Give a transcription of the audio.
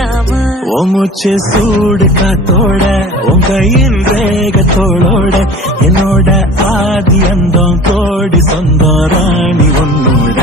நாம மூச்சு சூடு காத்தோட உன் கையின் ரேகத்தோளோட என்னோட ஆதி அந்தம் கோடி சொந்தம் ராணி உன்னோட